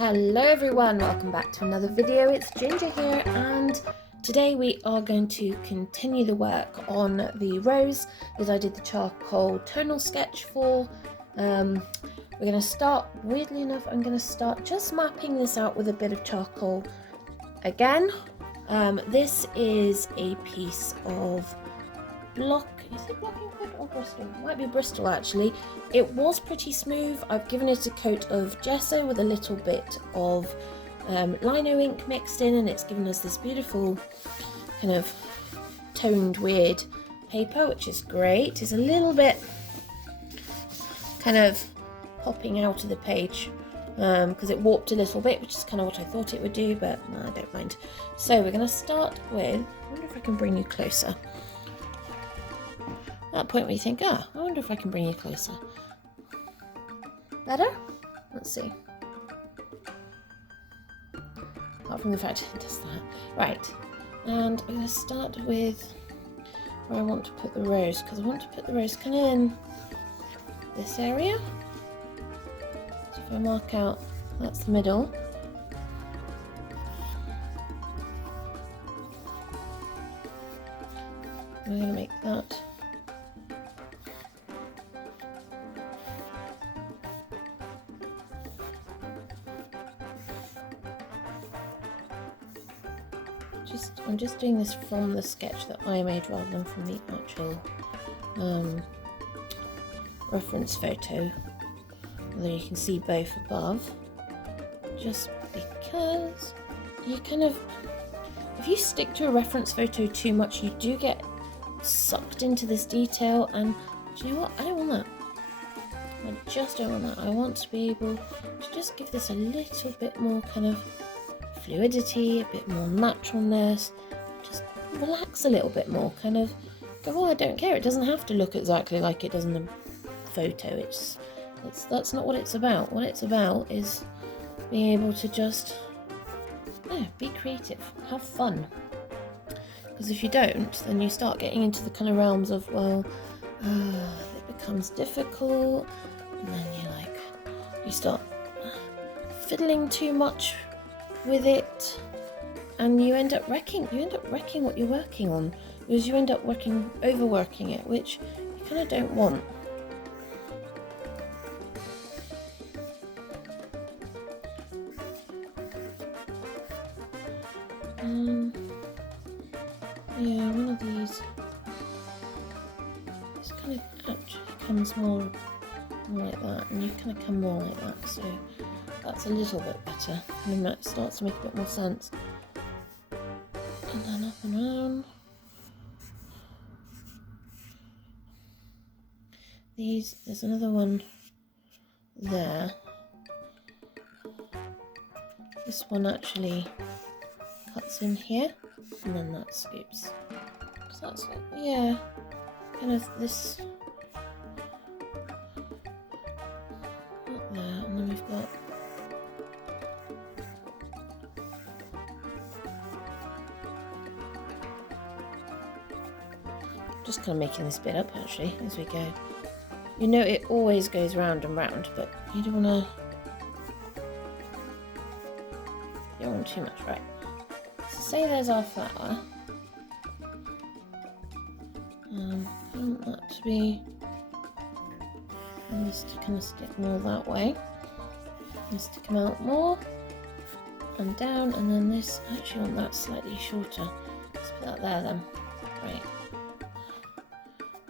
Hello everyone, welcome back to another video. It's Ginger here, and today we are going to continue the work on the rose that I did the charcoal tonal sketch for. We're going to start, weirdly enough, I'm going to start just mapping this out with a bit of charcoal again. This is a piece of is it blocking wood or Bristol? It might be Bristol actually. It was pretty smooth. I've given it a coat of gesso with a little bit of lino ink mixed in, and it's given us this beautiful kind of toned weird paper, which is great. It's a little bit kind of popping out of the page because it warped a little bit, which is kind of what I thought it would do, but I don't mind. So we're going to start with, I wonder if I can bring you closer. That point where you think, I wonder if I can bring you closer. Better? Let's see. Apart from the fact it does that. Right, and I'm going to start with where I want to put the rose, because I want to put the rose kind of in this area. So if I mark out, that's the middle. I'm going to make that I'm just doing this from the sketch that I made rather than from the actual reference photo, although you can see both above, just because you kind of, if you stick to a reference photo too much, you do get sucked into this detail, and do you know what, I don't want that. I just don't want that. I want to be able to just give this a little bit more kind of fluidity, a bit more naturalness, just relax a little bit more, kind of go, I don't care, it doesn't have to look exactly like it does in the photo. That's not what it's about. What it's about is being able to just be creative, have fun, because if you don't, then you start getting into the kind of realms of, it becomes difficult, and then you start fiddling too much with it, and you end up wrecking what you're working on, because you end up overworking it, which you kind of don't want. Yeah, one of these, this kind of actually comes more like that, and you kind of come more like that, so that's a little bit better, and then that starts to make a bit more sense. And then up and around. There's another one there. This one actually cuts in here, and then that scoops. So that's like, yeah, kind of this up there, and then we've got just kind of making this bit up actually as we go. You know, it always goes round and round, but you don't want too much, right? So say there's our flower. I want that to be, needs to kind of stick more that way. Needs to come out more and down, and then this, I actually want that slightly shorter. Let's put that there then. Right.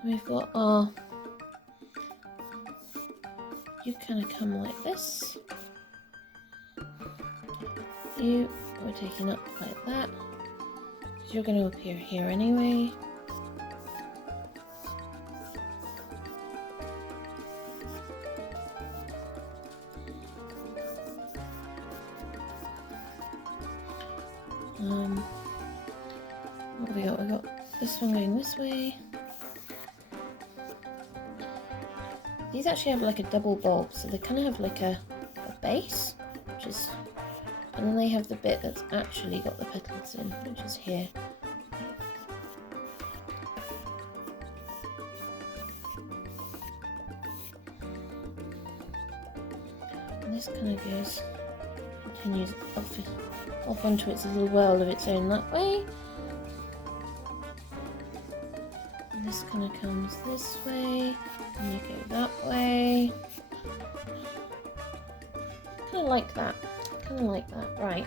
We've got our, you kind of come like this, we're taking up like that, because you're going to appear here anyway. What have we got? We've got this one going this way. These actually have like a double bulb, so they kind of have like a base, which is, and then they have the bit that's actually got the petals in, which is here. And this kind of goes continues off onto its little world of its own that way. And this kind of comes this way, and you go that way. Kind of like that. Kind of like that. Right.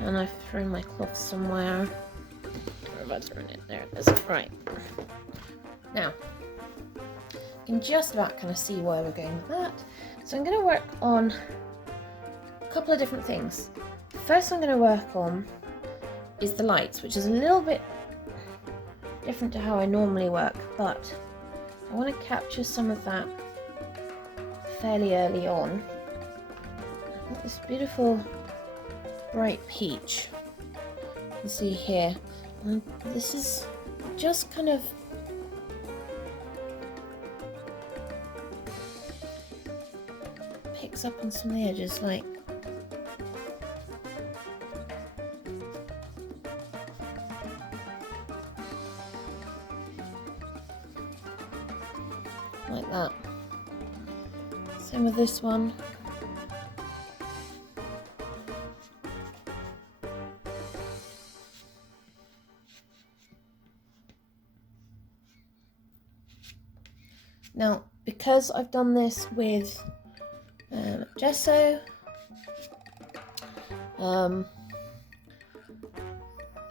And I've thrown my cloth somewhere. Where have I thrown it? There it is. Right. Now, you can just about kind of see where we're going with that. So I'm going to work on a couple of different things. The first I'm going to work on is the lights, which is a little bit different to how I normally work, but I want to capture some of that fairly early on. I've got this beautiful bright peach you can see here, and this is just kind of picks up on some of the edges like that. Same with this one. Now, because I've done this with gesso,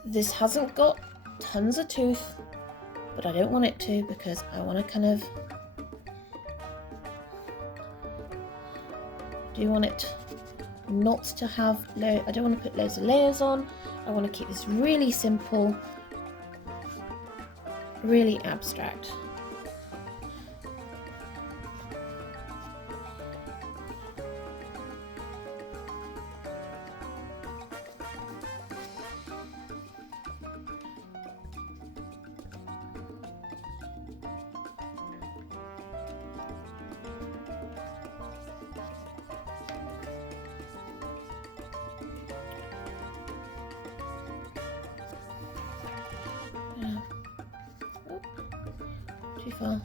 this hasn't got tons of tooth, but I don't want it to because I want to kind of want it not to have I don't want to put loads of layers on. I want to keep this really simple, really abstract. Too far.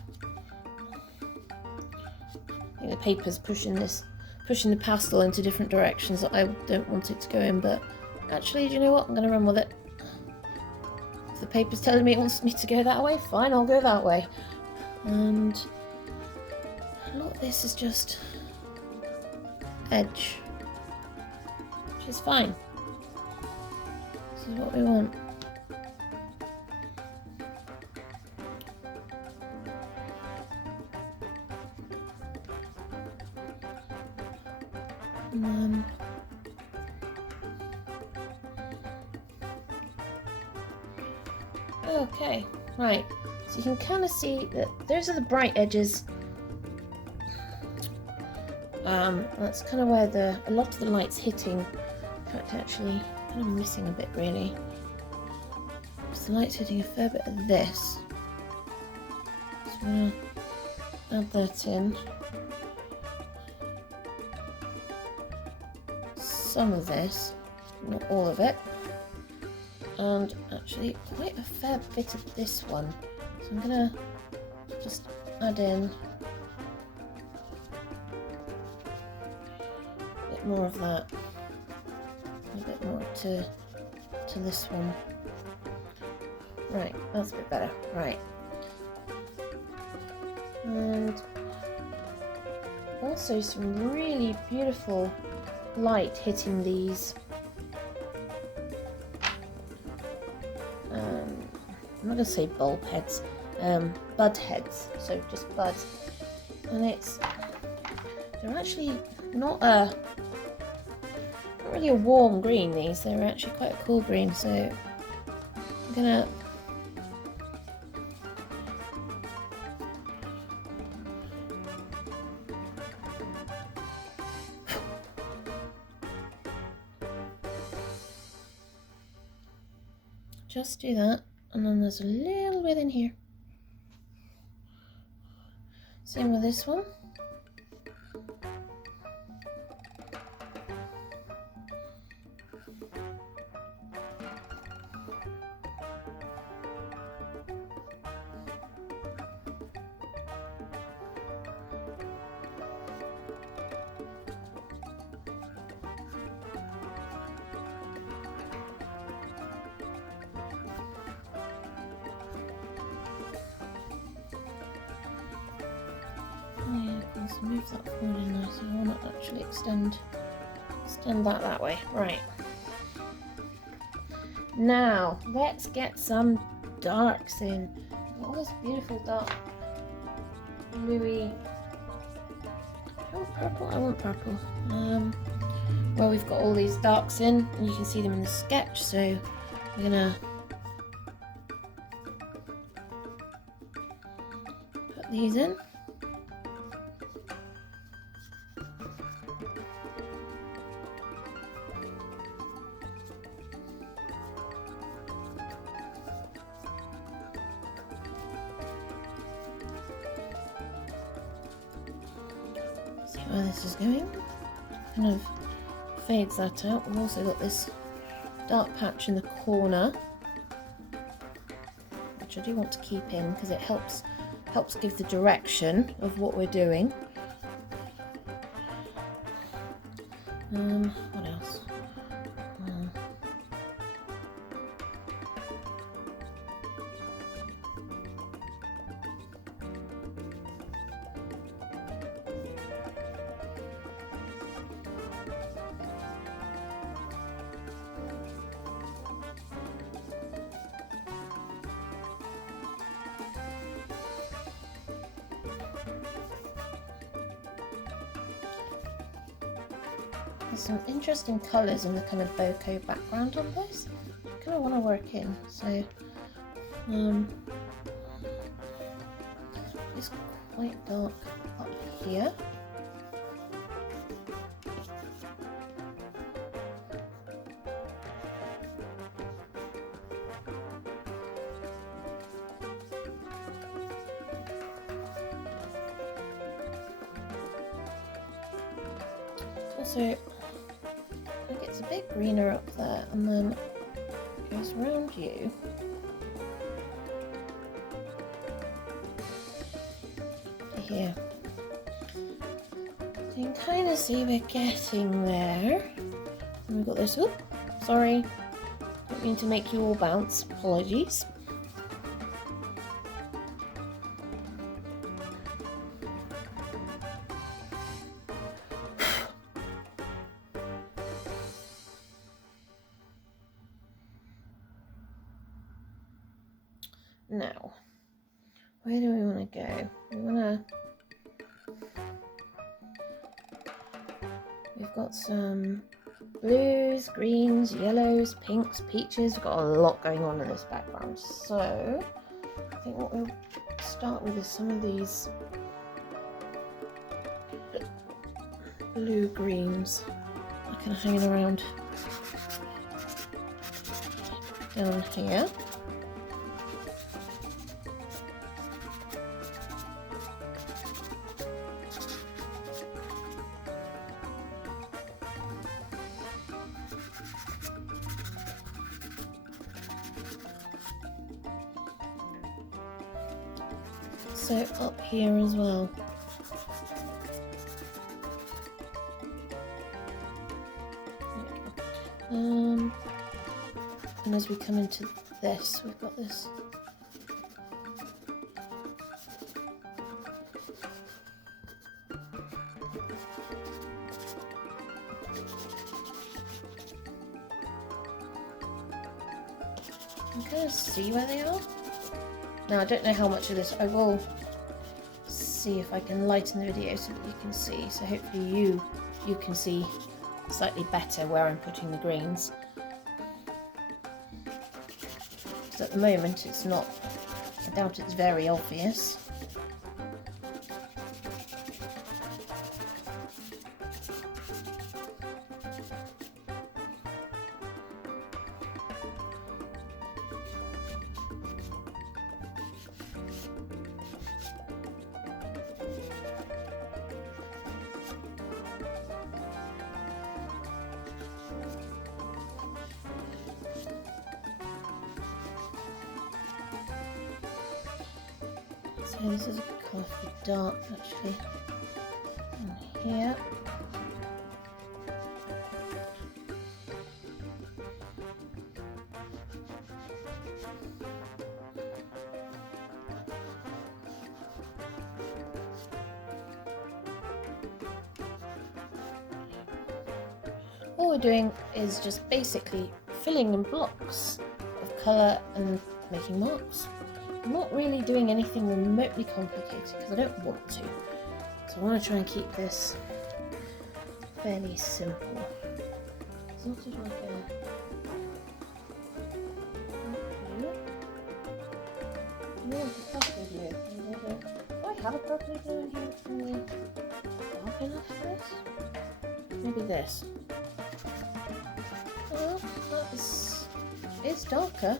I think the paper's pushing the pastel into different directions that I don't want it to go in, but actually, do you know what? I'm going to run with it. If the paper's telling me it wants me to go that way, fine, I'll go that way. And a lot of this is just edge, which is fine. This is what we want. And then okay, right, so you can kind of see that those are the bright edges. That's kind of where a lot of the light's hitting. In fact, actually, kind of missing a bit really. So the light's hitting a fair bit of this. So I'm going to add that in. Some of this, not all of it, and actually quite a fair bit of this one. So I'm gonna just add in a bit more of that, a bit more to this one. Right, that's a bit better. Right, and also some really beautiful light hitting these I'm not going to say bulb heads, bud heads, so just buds, and they're actually not really a warm green, they're actually quite a cool green, so I'm gonna just do that, and then there's a little bit in here. Same with this one. move that forward in there, so I want to actually extend that way. Right. Now, let's get some darks in. All this beautiful dark bluey. I want purple. Well, we've got all these darks in, and you can see them in the sketch, so we're gonna put these in. See where this is going. Kind of fades that out. We've also got this dark patch in the corner, which I do want to keep in because it helps give the direction of what we're doing. What else? There's some interesting colours in the kind of bokeh background on this. I kind of want to work in, so it's quite dark up here. So I think it's a bit greener up there, and then it goes around you. To here. So you can kind of see we're getting there. And we've got this, oh, sorry, don't mean to make you all bounce, apologies. Now, where do we want to go? We've got some blues, greens, yellows, pinks, peaches. We've got a lot going on in this background. So, I think what we'll start with is some of these blue greens. They're kind of hanging around down here. So up here as well. And as we come into this, we've got this you can kind of see where they are. Now I don't know how much of this, I will see if I can lighten the video so that you can see. So hopefully you can see slightly better where I'm putting the greens. Because at the moment it's not, I doubt it's very obvious. So this is a colour for the dark actually. And here. all we're doing is just basically filling in blocks of colour and making marks. I'm not really doing anything remotely complicated because I don't want to. So I want to try and keep this fairly simple. Sort of like a... Do I have a purple blue in here? Can we dark enough for this? Maybe this. Oh, that is darker.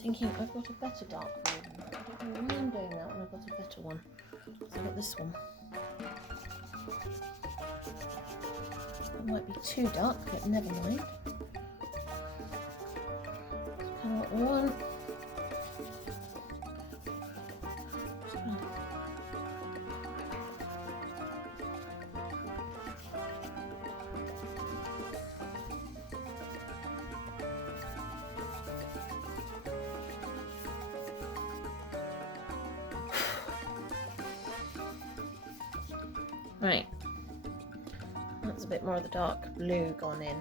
Thinking I've got a better dark blue. I don't know why I'm doing that when I've got a better one. So I've got this one. It might be too dark, but never mind. That's kind of what we want. Right, that's a bit more of the dark blue gone in,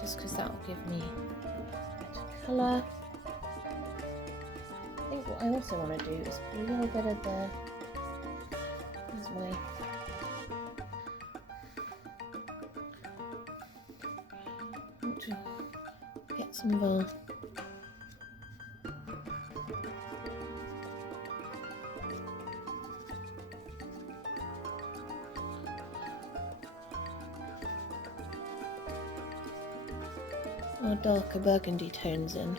just because that will give me better colour. I think what I also want to do is put a little bit of the, here's my, I want to get some of our darker burgundy tones in.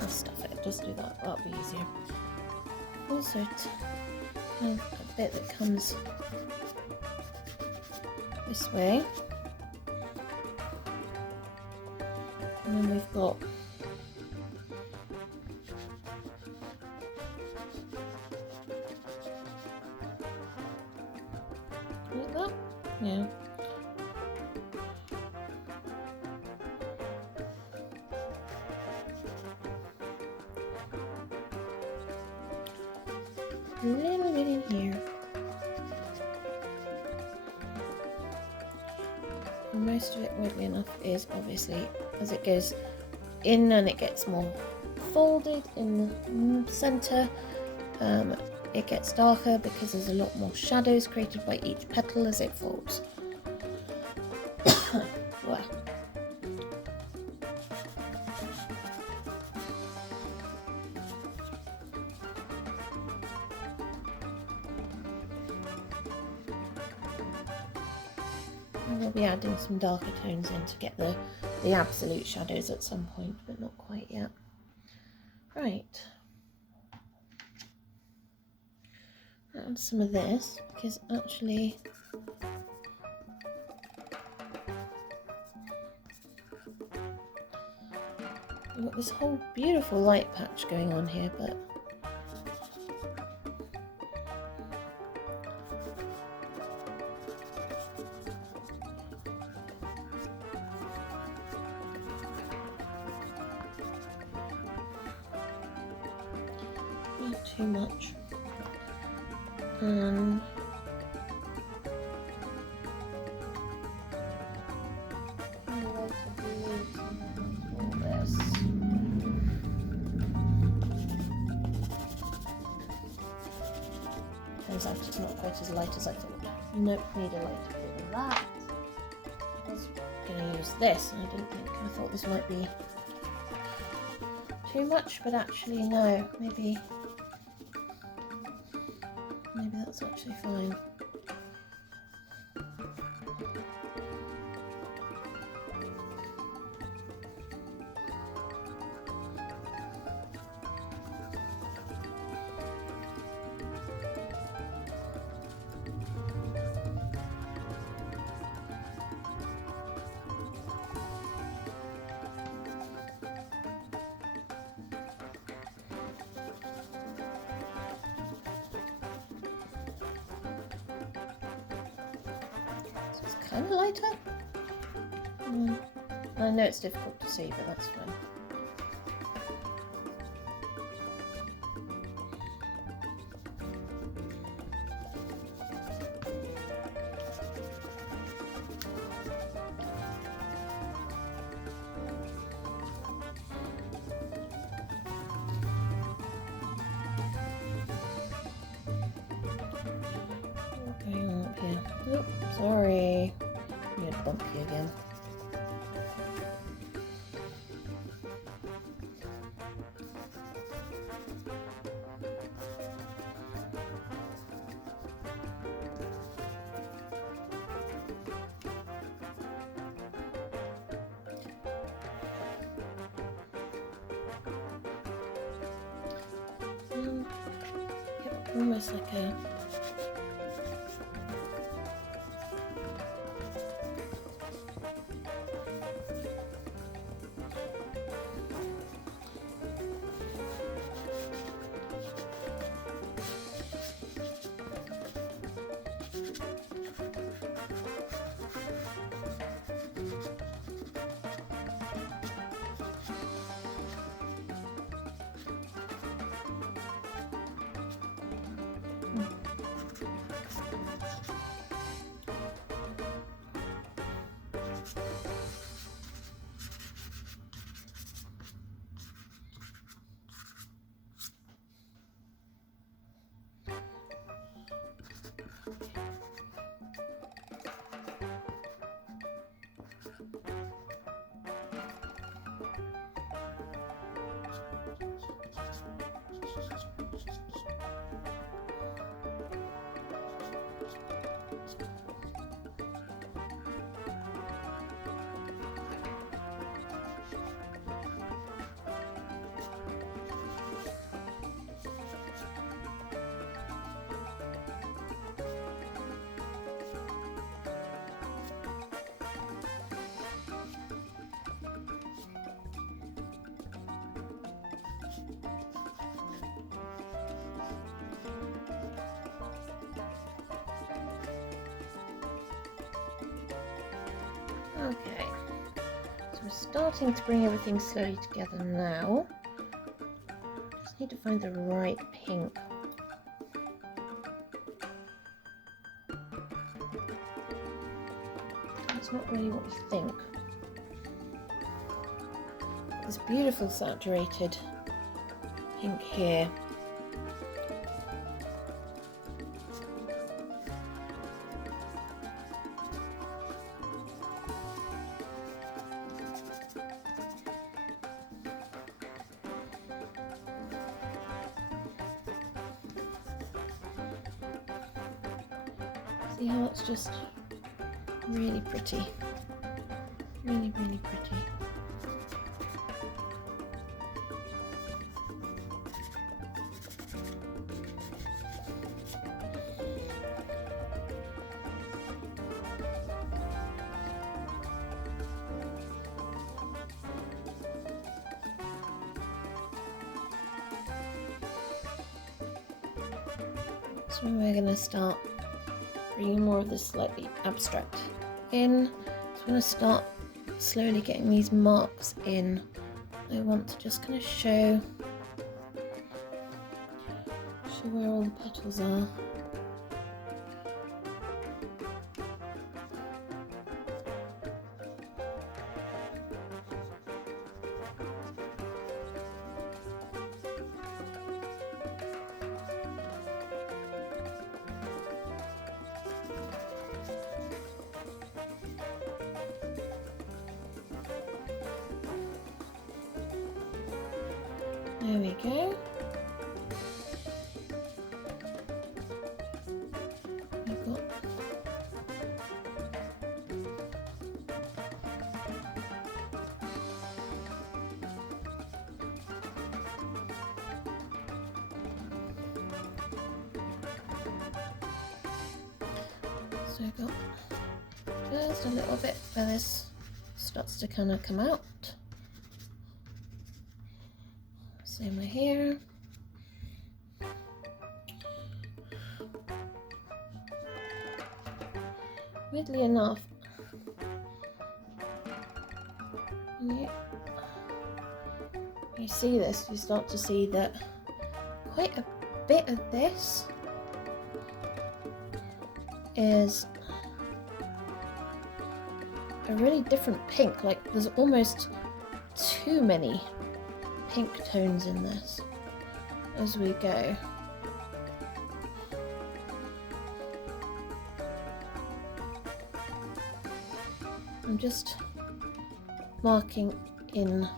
I'll stuff it, just do that, that'll be easier. Also, a bit that comes this way. And then we've got like that, yeah. A little bit in here. And most of it, weirdly enough, is obviously as it goes in and it gets more folded in the centre. It gets darker because there's a lot more shadows created by each petal as it folds. Wow. We'll be adding some darker tones in to get the absolute shadows at some point, but not quite yet. Right. Add some of this, because actually we've got this whole beautiful light patch going on here, but not too much. And all this. Turns out it's not quite as light as I thought. Nope, need a lighter blue than that. I was going to use this, and I didn't think. I thought this might be too much, but actually no, maybe that's actually fine. Kind of lighter. I know it's difficult to see, but that's fine. What's going on up here? Oop, sorry. I'm going to bump you again. Almost like a okay. So we're starting to bring everything slowly together now. Just need to find the right pink. It's not really what you think. This beautiful saturated pink here. See how it's just really pretty. Really, really pretty. So we're going to start bringing more of this slightly abstract in. So I'm going to start slowly getting these marks in. I want to just kind of show where all the petals are. There we go. We've got so we've got just a little bit where this starts to kind of come out. Same way here. Weirdly enough, you see this, you start to see that quite a bit of this is a really different pink. Like there's almost too many pink tones in this as we go. I'm just marking in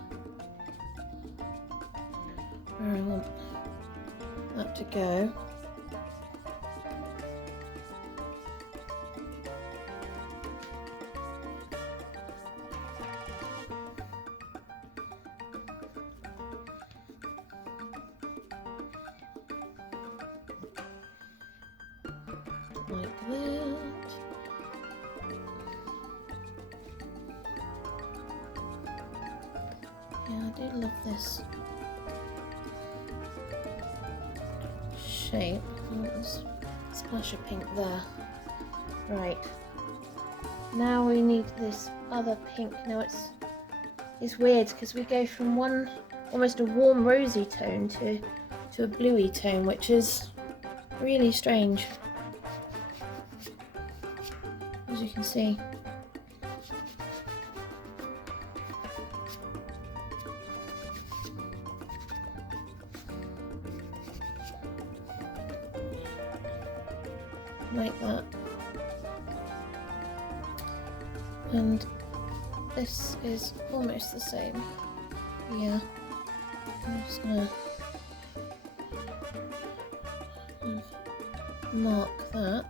where I want that to go. Like that. Yeah, I do love this shape. There's a splash of pink there. Right. Now we need this other pink. Now it's weird because we go from one almost a warm rosy tone to a bluey tone, which is really strange. As you can see. Like that. And this is almost the same. Yeah. I'm just gonna mark that.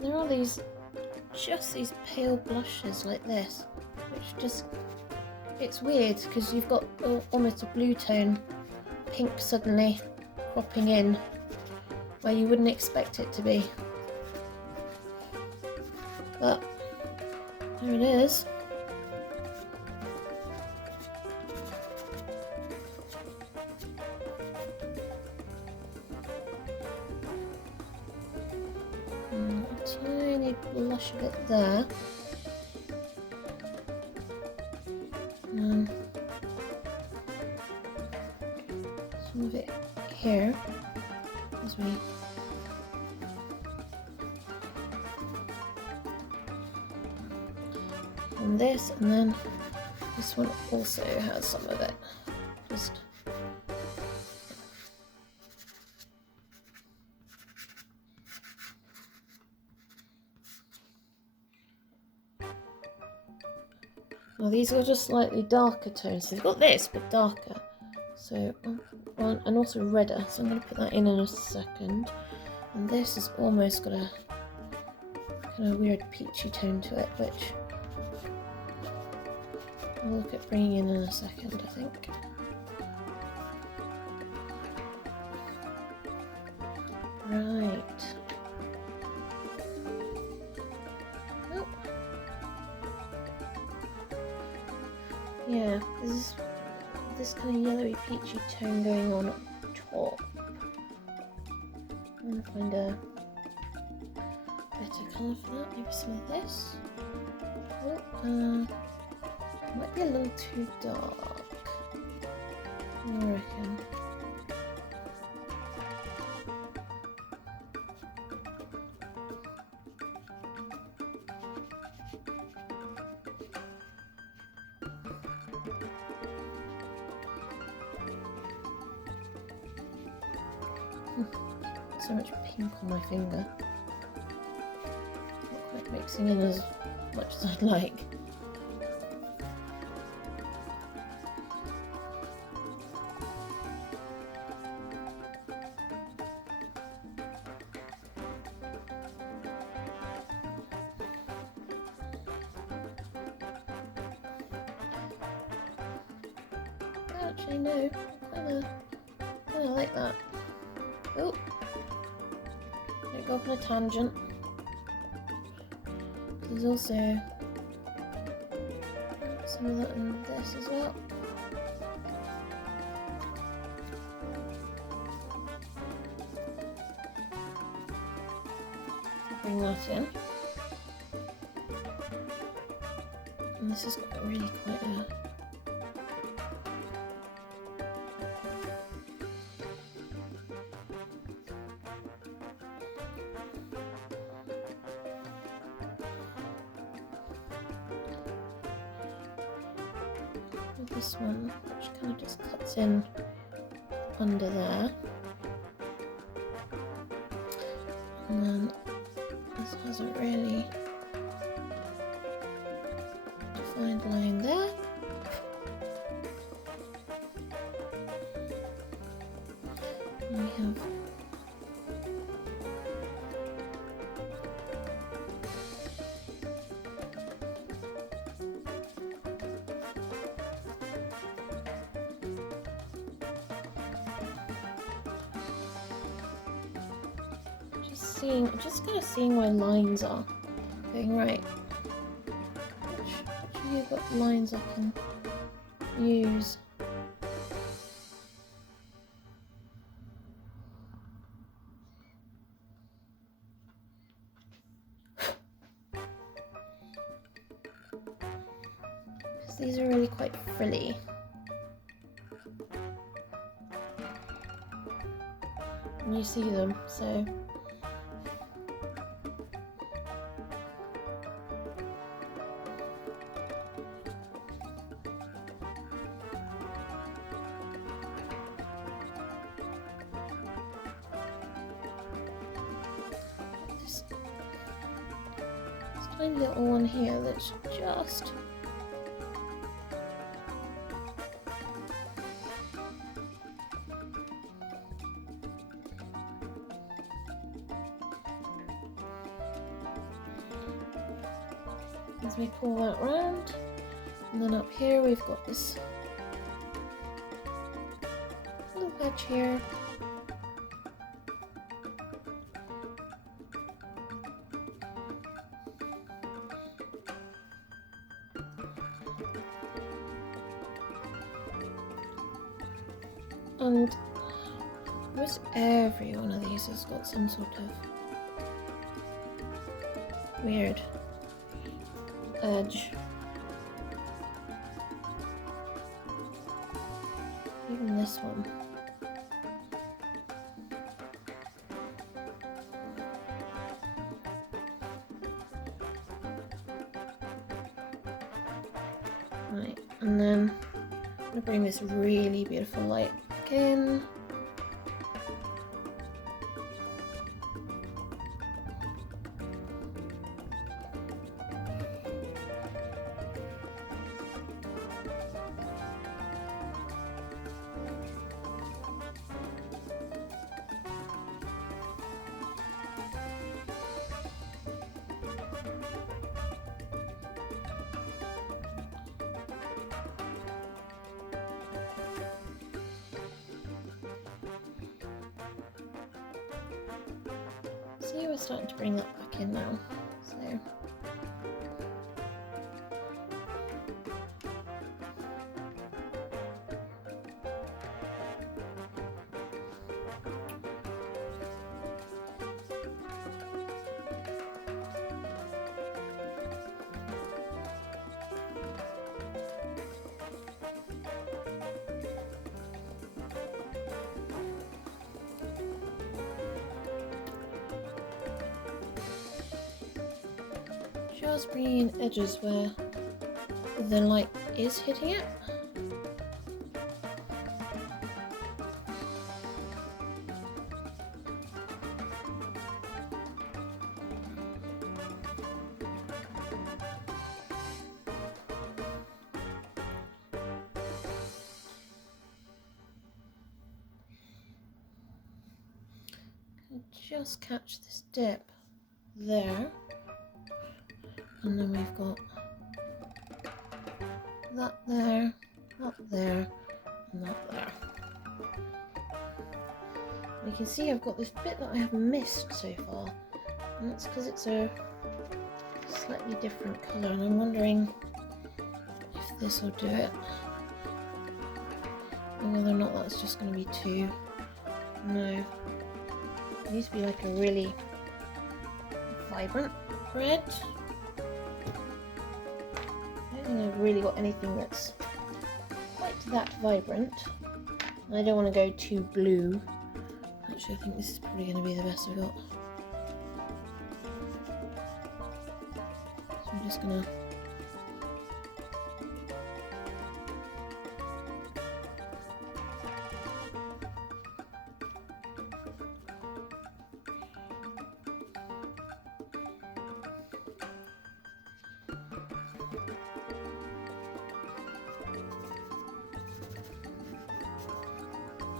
There are these pale blushes like this, which just, it's weird because you've got almost a blue tone, pink suddenly cropping in where you wouldn't expect it to be. But there it is. A tiny blush of it there. And some of it here as we on this, and then this one also has some of it. Just well, these are just slightly darker tones. So they've got this, but darker. So, and also redder. So I'm going to put that in a second. And this has almost got a kind of weird peachy tone to it, which I'll look at bringing in a second, I think. Right. Oh. Yeah, there's this kind of yellowy peachy tone going on at the top. I'm going to find a better colour for that, maybe some of this. Oh, might be a little too dark, I reckon. So much pink on my finger. Not quite make focusing in as much as I'd like. Actually, no, I like that. Oh, don't go off on a tangent. There's also some of that in this as well. Bring that in. And this is really quite a this one, which kind of just cuts in under there, and then this has a really defined line there. And we have just kind of seeing where lines are. Going right. Which you've got lines I can use. Because these are really quite frilly. And you see them, so tiny little one here that's just as we pull that round, and then up here we've got this little patch here. And almost every one of these has got some sort of weird edge. Even this one. Right, and then I'm going to bring this really beautiful light back in. See, we're starting to bring that back in now. So just bringing in edges where the light is hitting it. just catch this dip there, and then we've got that there, that there, and that there. And you can see I've got this bit that I have missed so far, and that's because it's a slightly different colour, and I'm wondering if this will do it, or whether or not that's just going to be too... No. It needs to be like a really vibrant red. I don't think I've really got anything that's quite that vibrant. I don't want to go too blue. Actually, I think this is probably going to be the best I've got. So I'm just going to...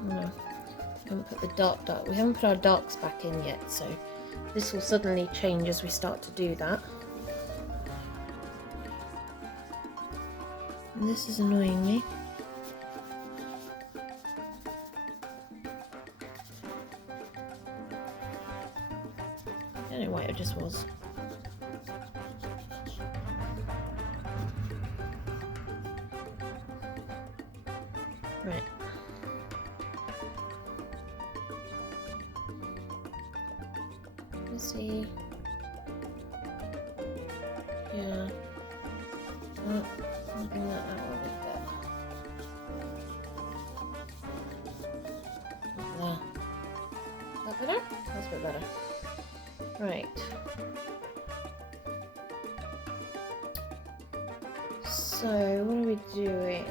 No, we haven't put the dark. We haven't put our darks back in yet, so this will suddenly change as we start to do that. And this is annoying me. I don't know why it just was. Right. Let's see. Yeah. Oh, I'll bring that out a little bit. There. Is that better? That's a bit better. Right. So, what are we doing?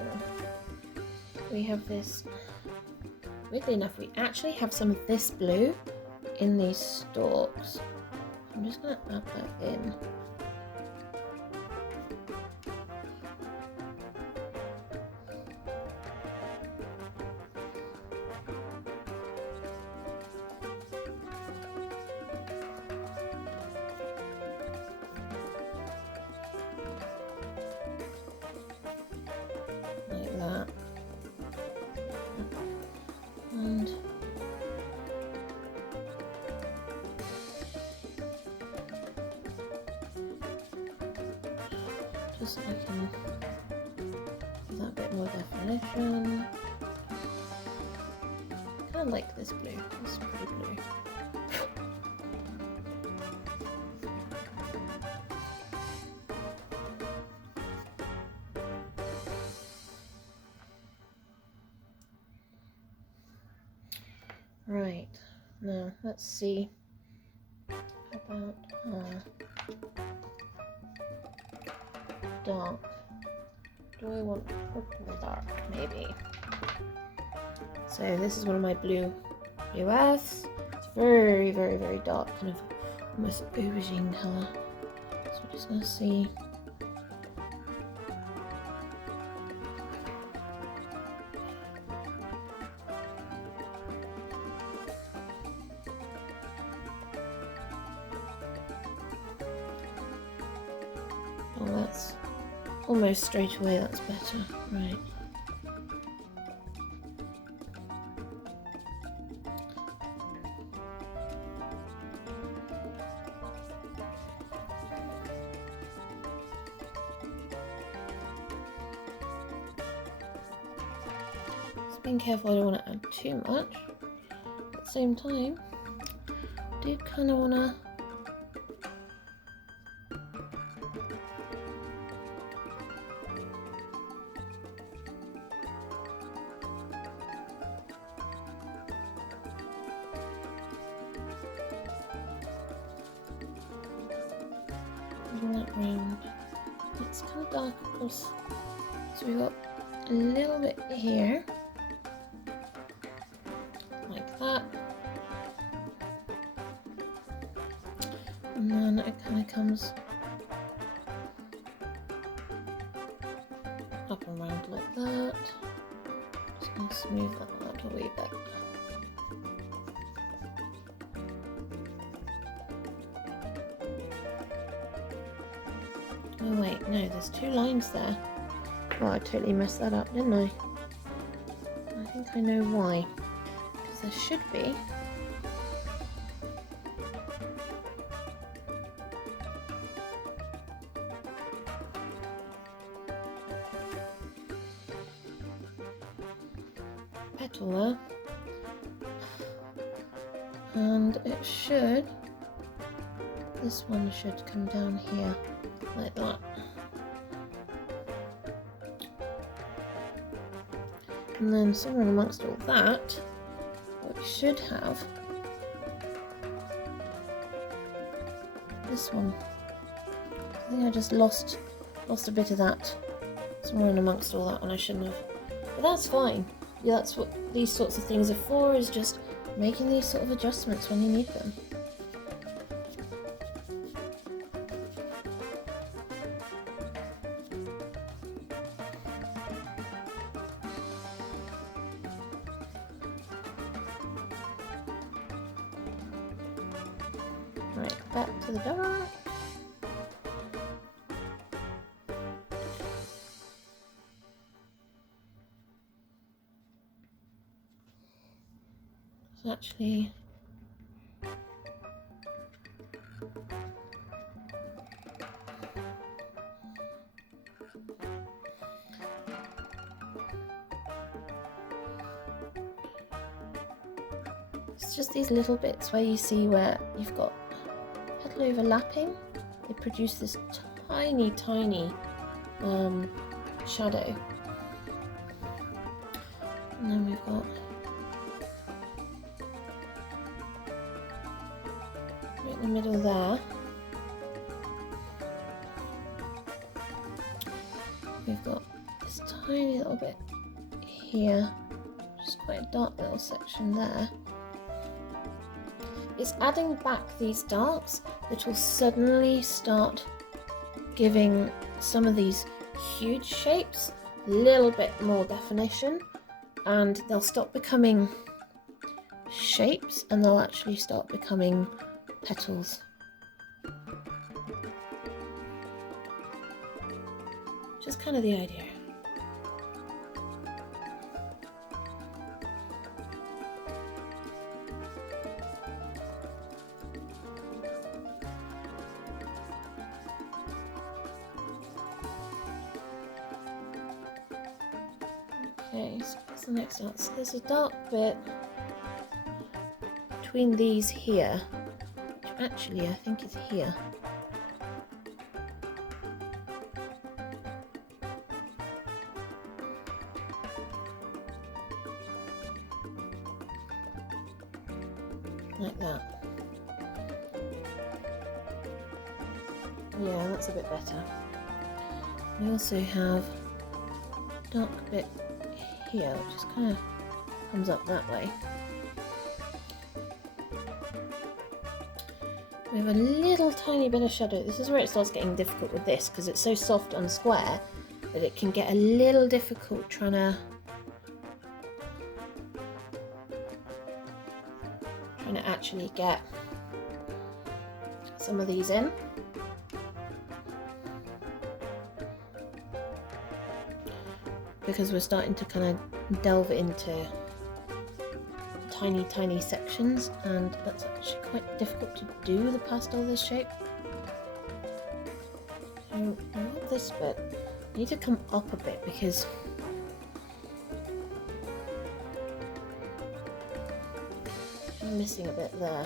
We have this. Weirdly enough, we actually have some of this blue in these stalks. I'm just going to add that in. Like that. And just so I can give that a bit more definition. I kind of like this blue. It's pretty blue. Right, now let's see. How about dark? Do I want purple dark? Maybe. So this is one of my blue earths. It's very, very, very dark, kind of almost aubergine colour. So we're just gonna see. Oh, that's almost straight away, that's better. Right. Just being careful, I don't want to add too much. At the same time, I do kind of want to that round. It's kind of dark across, so we've got a little bit here, like that, and then it kind of comes up and round like that. Just going to smooth that out a wee bit. Oh wait, no, there's two lines there. Oh, I totally messed that up, didn't I? I think I know why. Because there should be petal there. And it should, this one should come down here, like that. And then somewhere amongst all that, what we should have, this one. I think I just lost a bit of that somewhere in amongst all that, and I shouldn't have. But that's fine. Yeah, that's what these sorts of things are for, is just making these sort of adjustments when you need them. Right, back to the dark. So actually, it's just these little bits where you see where you've got petal overlapping. They produce this tiny, tiny shadow. And then we've got right in the middle there. We've got this tiny little bit here, just quite a dark little section there. It's adding back these darks that will suddenly start giving some of these huge shapes a little bit more definition, and they'll stop becoming shapes and they'll actually start becoming petals. Just kind of the idea. Okay, so what's the next one? So there's a dark bit between these here, which actually I think is here. Like that. Yeah, that's a bit better. We also have a dark bit here, which just kind of comes up that way. We have a little tiny bit of shadow. This is where it starts getting difficult with this, because it's so soft and square that it can get a little difficult trying to actually get some of these in. Because we're starting to kind of delve into tiny, tiny sections, and that's actually quite difficult to do, the pastel this shape. So I want this bit. I need to come up a bit because I'm missing a bit there.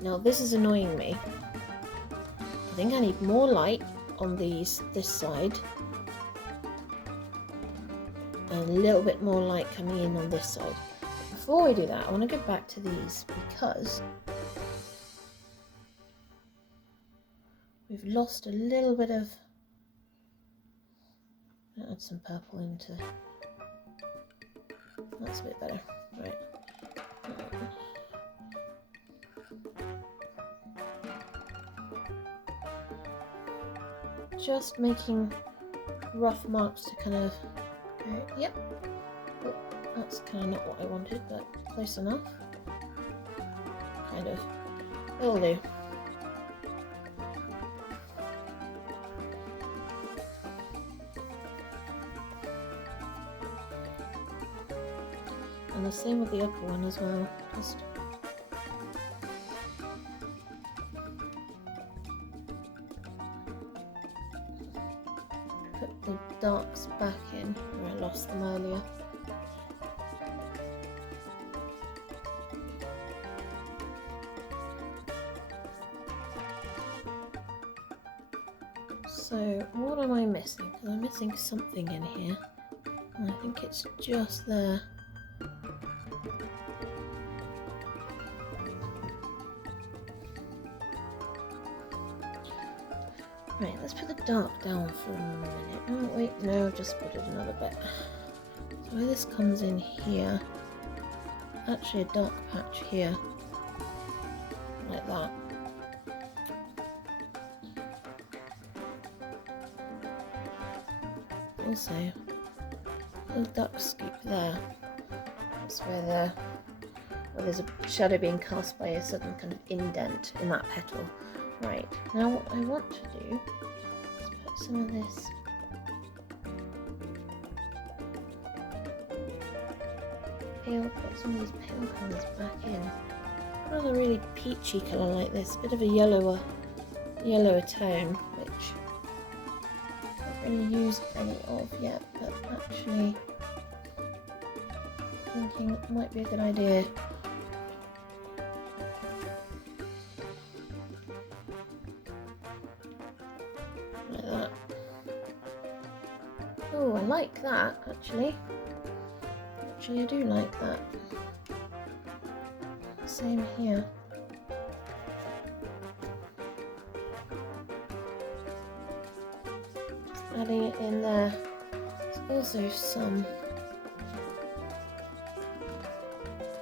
Now this is annoying me. I think I need more light on this side, and a little bit more light coming in on this side. But before we do that, I want to go back to these because we've lost a little bit of. I'll add some purple into. That's a bit better, right? Just making rough marks to kind of go, yep, oh, that's kind of not what I wanted, but close enough. kind of. It'll do. And the same with the upper one as well. Just put the darks back in where I lost them earlier. So what am I missing? Because I'm missing something in here. And I think it's just there. Right, let's put the dark down for a minute. Oh wait, no, just put it another bit. So where this comes in here, actually a dark patch here, like that. Also, a little dark scoop there. That's where there's a shadow being cast by a certain kind of indent in that petal. Right, now what I want to do is put some of this put some of these pale colours back in. Another really peachy colour like this, a bit of a yellower tone, which I haven't really used any of yet, but actually thinking it might be a good idea. Like that. Oh, I like that actually. Actually, I do like that. Same here. Adding it in there. There's also some.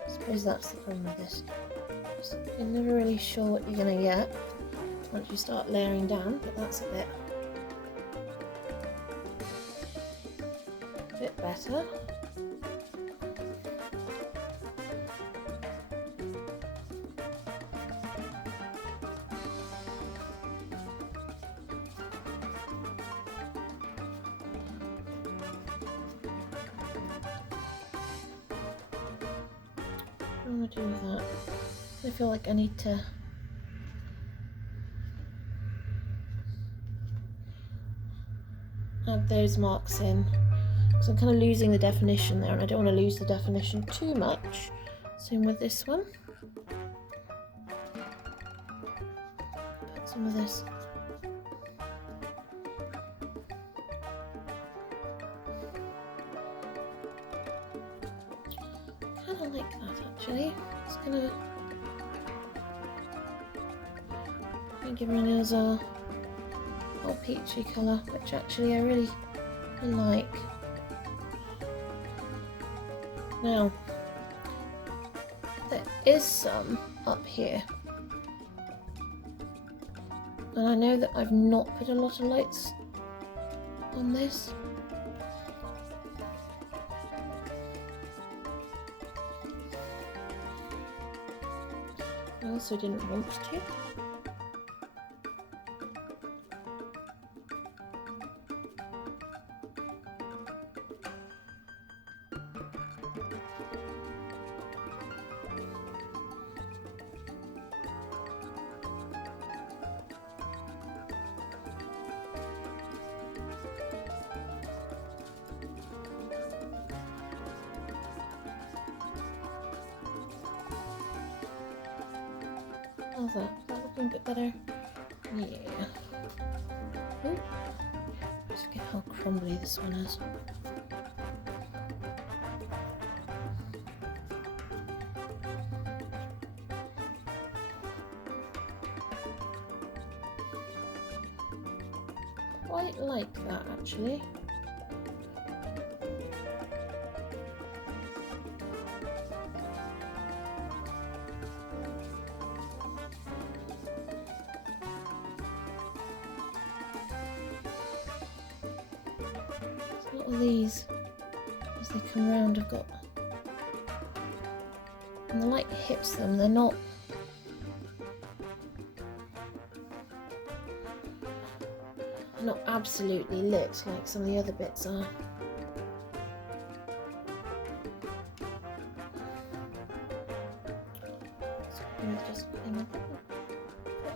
I suppose that's the problem with this. You're never really sure what you're going to get once you start layering down, but that's a bit better. What do I do with that? I feel like I need to add those marks in because I'm kind of losing the definition there and I don't want to lose the definition too much. Same with this one. Put some of this. Kind of like that actually. It's gonna give my nails a peachy colour, which actually I really like. Now, there is some up here, and I know that I've not put a lot of lights on this. I also didn't want to. How's that? Is that looking a bit better? Yeah. Ooh. Just forget how crumbly this one is. Quite like that actually. All these, as they come round, have got, and the light hits them, they're not not absolutely lit like some of the other bits are.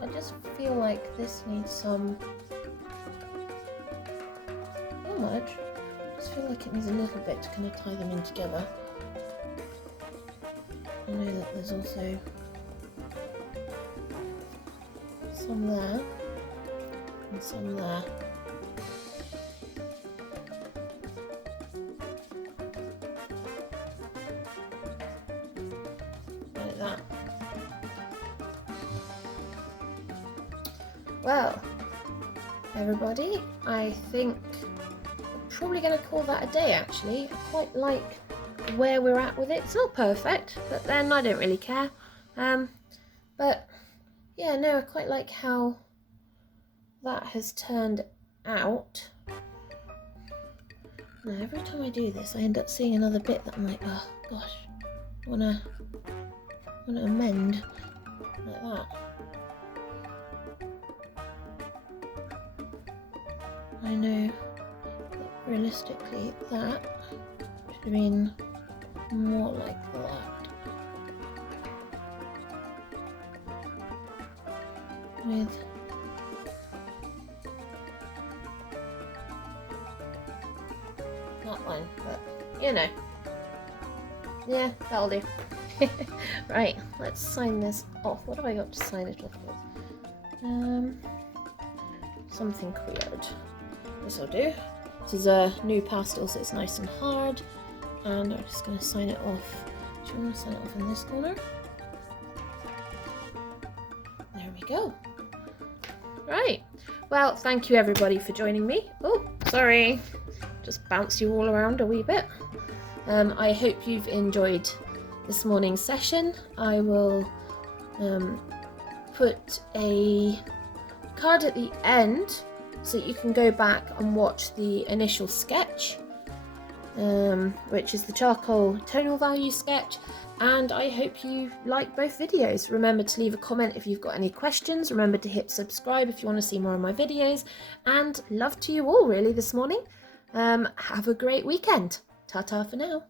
I just feel like this needs some, not much, I just feel like it needs a little bit to kind of tie them in together. I know that there's also some there and some there. Like that. Well, everybody, I think I'm probably going to call that a day actually. I quite like where we're at with it. It's not perfect, but then I don't really care. But yeah, no, I quite like how that has turned out. Now, every time I do this, I end up seeing another bit that I'm like, oh gosh, I wanna amend like that. I know that realistically that should have been more like that. With that one, but you know, yeah, that'll do. Right, let's sign this off. What have I got to sign it off with? Something weird. This will do. This is a new pastel, so it's nice and hard. And I'm just going to sign it off. Do you want to sign it off in this corner? There we go. Right. Well, thank you everybody for joining me. Oh, sorry. Just bounced you all around a wee bit. I hope you've enjoyed this morning's session. I will put a card at the end so that you can go back and watch the initial sketch, which is the charcoal tonal value sketch, and I hope you like both videos. Remember to leave a comment if you've got any questions. Remember to hit subscribe if you want to see more of my videos, and love to you all really this morning. Have a great weekend. Ta-ta for now.